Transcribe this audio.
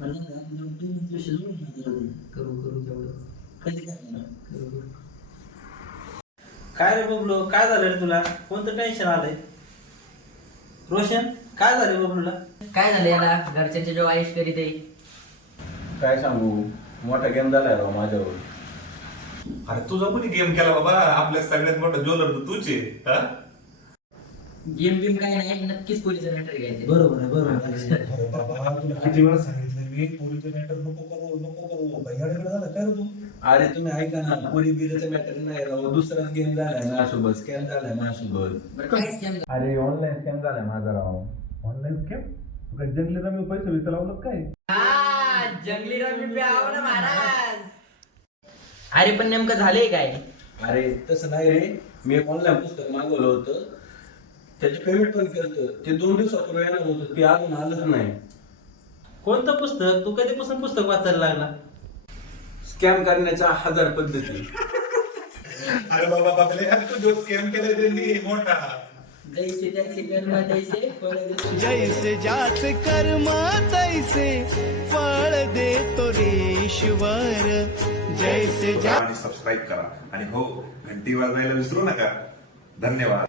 मला ना आपलं 2 वर्ष जोडून ना जरा करू तेवढं. कधी करणार करू. काय रे बबलू, काय झालं रे तुला? कोणतं टेन्शन आलंय? रोशन, काय झालं बबलूला? काय झालं याला? घरच्यांच्या जेव्हा आयुष करीत आहे. काय सांगू, मोठा गेम झालाय राव माझ्यावर. अरे तुझा कोणी गेम केला बाबा? आपल्या सगळ्यात मोठा ज्वेलर तर तूच आहे. हा? गेम बिम काय नाही, नक्कीच पोलीस मॅटर घ्यायचे. बरोबर आहे अरे बाबा तुला किती वेळा सांगितलं मी पोरीचं मॅटर नको करू भैयाकडे झालं काय रे तू? अरे तुम्ही ऐका ना, पोरी बिरीचं मॅटर नाही राव, दुसरा गेम झालाय माझ्यासोबत, स्कॅम झालाय माझ्यासोबत. बरं काय scam झालं? अरे ऑनलाईन स्कॅम झालाय माझा राव. Online scam? तुला जंगली रमी पैसे विचार लावलं काय? हा, जंगली रमी पे आहो ना महाराज. अरे पण नेमकं झालंय काय? अरे तसं नाही रे, मी एक ऑनलाईन पुस्तक मागवलं होतं, त्याचे पेमेंट पण केलं. ते 2 दिवसापूर्वी येणार होतं, ते अजून आलंच नाही. कोणतं पुस्तक? तू कधीपासून पुस्तक वाचायला लागला? स्कॅम करण्याच्या 1000 पद्धती. अरे बाबा बापले, अरे तू जो स्कॅम केलाय त्यांनी मोठा. जैसे त्याचे कर्म तैसे फळ देतो. जैसे ज्याचे कर्म तैसे फळ देतो रे ईश्वर. जैसे ज्या आणि सबस्क्राईब करा आणि हो, घंटी वाजवायला विसरू नका. धन्यवाद.